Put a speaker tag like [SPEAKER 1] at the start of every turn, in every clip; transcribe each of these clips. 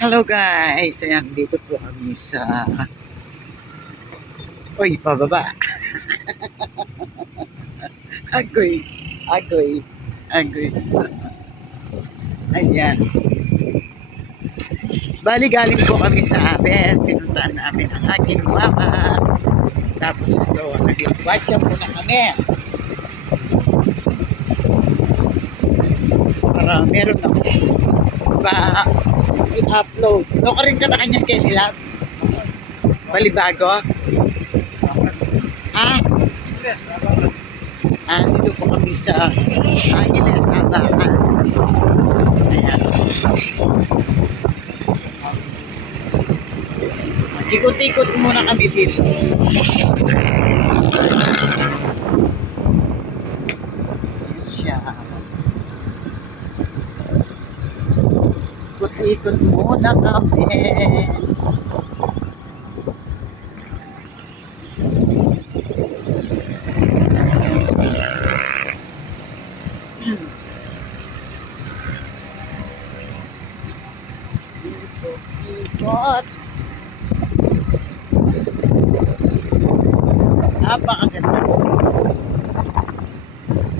[SPEAKER 1] Hello guys! Ayan, dito po kami sa... Uy, pababa! agoy! Agoy! Agoy! Ayan. Bali, galing po kami sa amin. Pinuntahan namin ang aking mama. Tapos ito, nag-watcha po na kami. Para meron ako ba i-upload. No ka rin ka na kanya kay Lab? Balibago? Ah? Ah, dito po kami sa Angeles, Abacan. Ayan. Ikot-ikot muna kami dito. Siya. Ikot-ikot muna kami. Ikot-ikot. Napakaganda.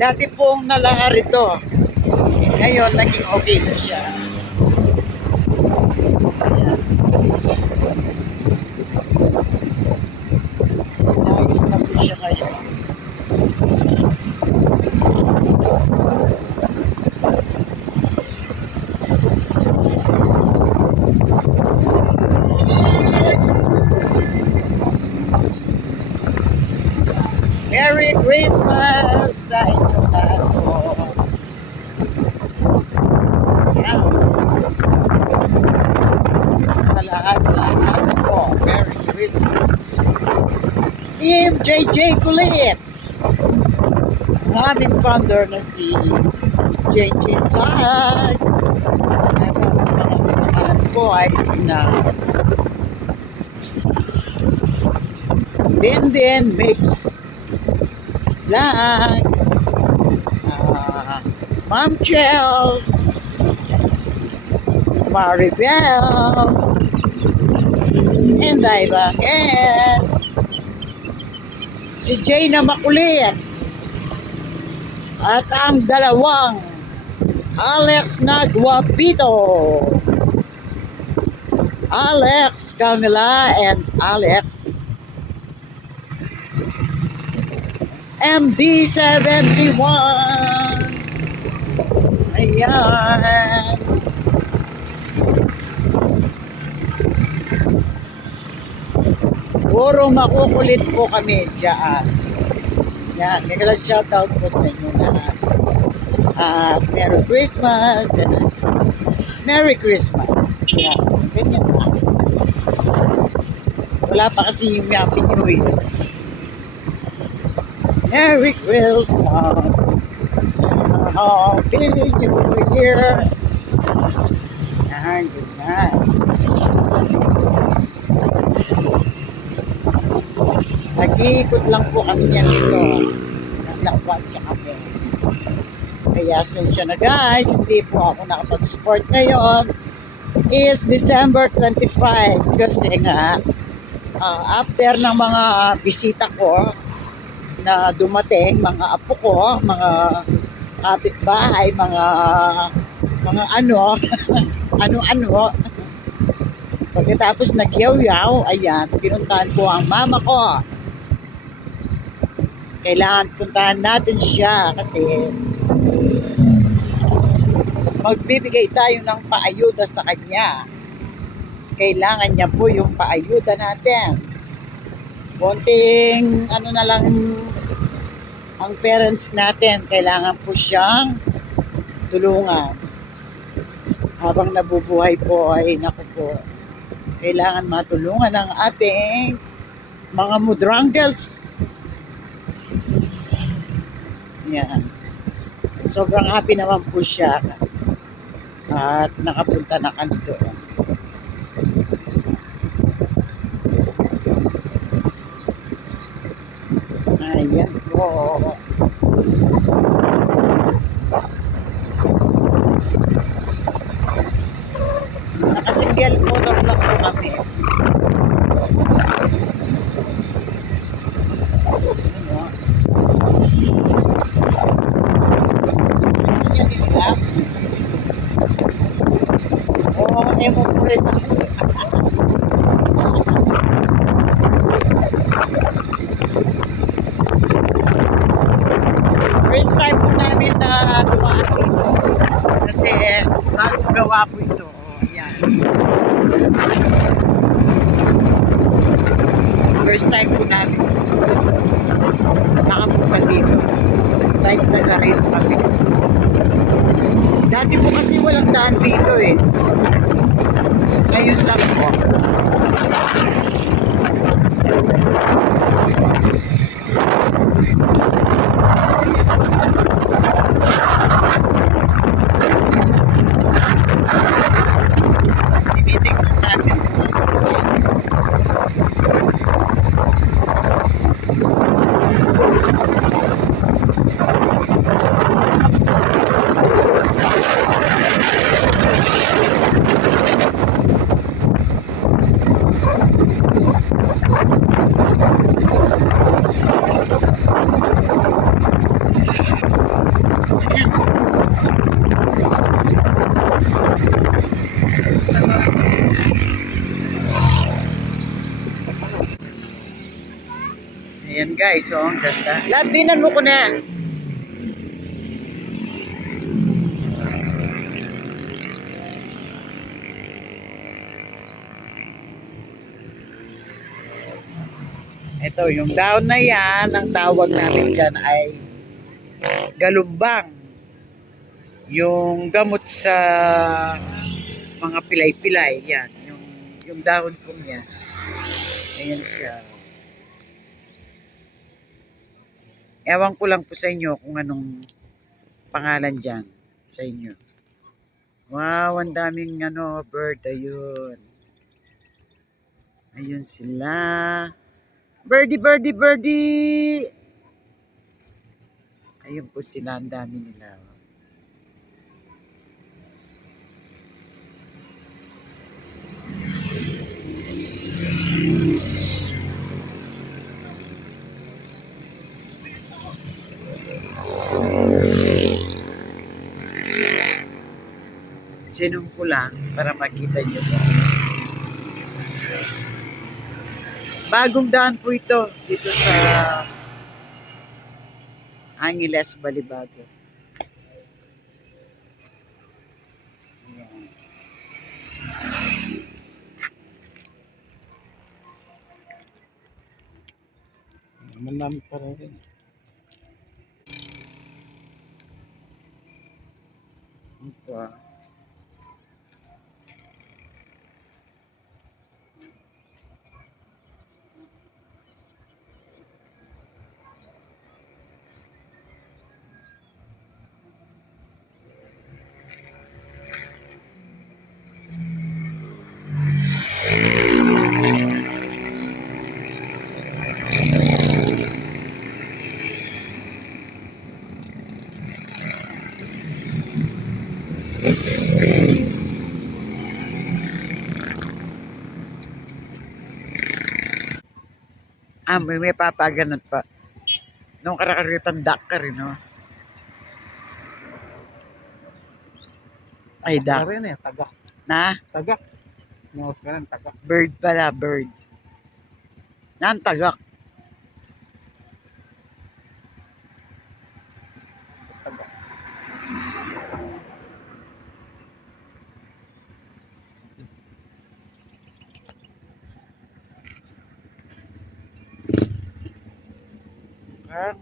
[SPEAKER 1] Dati pong nalahar ito. Ngayon, naging okay na siya. Ayan. Ayos na po siya ngayon. Merry Christmas sa inyo lahat po. Sa lahat-lahat po. Merry Christmas. Team JJ Kulit. Ang aming founder na si JJ Vlog. At ang ay sina Linden Mix Vlog. Ah, Ma'am Chel. Maribel. And Iva S. Si Jay na makulit. At ang dalawang Alex Nagwapito. Alex Camila and Alex MD71. Ayan. Puro makukulit po kami dyan. Yan, may shoutout po sa inyo lahat. At Merry Christmas. and Merry Christmas. Yan, ganyan na. Wala pa kasi yung Happy New Year. Merry Christmas. Happy New Year. Yan, ganyan. Nag-iikot lang po kami niyan dito. Naglakwan siya kami. Kaya sensya na guys, hindi po ako nakapag-support ngayon. Is December 25 kasi nga ah, after ng mga bisita ko na dumating, mga apo ko, mga kapitbahay, mga mga ano, ano-ano. Pagkatapos nagyaw-yaw, ayan, pinuntahan ko ang mama ko. Kailangan puntahan natin siya kasi magbibigay tayo ng paayuda sa kanya. Kailangan niya po yung paayuda natin. Konting ano na lang ang parents natin, kailangan po siyang tulungan. Habang nabubuhay po ay naku po, kailangan matulungan ng ating mga mudrangles. Yan. Sobrang happy naman po siya. At nakapunta na kami. Ayan po. Nakasi Single motor lang po kami. Yan din ba? Oo, ano mo po rin ako. First time po namin na dumaan dito. Kasi bagong gawa po ito. Oh, ayan. First time po namin nakapunta dito. Rito kami. Dati po kasi walang daan dito eh. Ngayon lang po. Guys, oh, ang ganda. Labinan mo ko na. Ito, yung daon na yan, ang tawag namin dyan ay galumbang. Yung gamot sa mga pilay-pilay, yan. Yung, yung dahon po yan. Ayan siya. Ewan ko lang po sa inyo kung anong pangalan dyan sa inyo. Wow, ang daming ano, bird. Ayun. Ayun sila. Birdie, birdie, birdie! Ayun po sila, ang dami nila. Sinong ko lang para makita nyo po. Bagong daan po ito dito sa Angeles, Balibago.
[SPEAKER 2] Namin pa rin.
[SPEAKER 1] Ito ah. Ah, may, may papaganon pa. Nung karakaritan duck ka rin, no? Ay, duck.
[SPEAKER 2] Rin eh, tagak.
[SPEAKER 1] Na?
[SPEAKER 2] Tagak. Mga ka tagak.
[SPEAKER 1] Bird pala, bird. Nan.
[SPEAKER 2] Tagak.
[SPEAKER 1] Ah,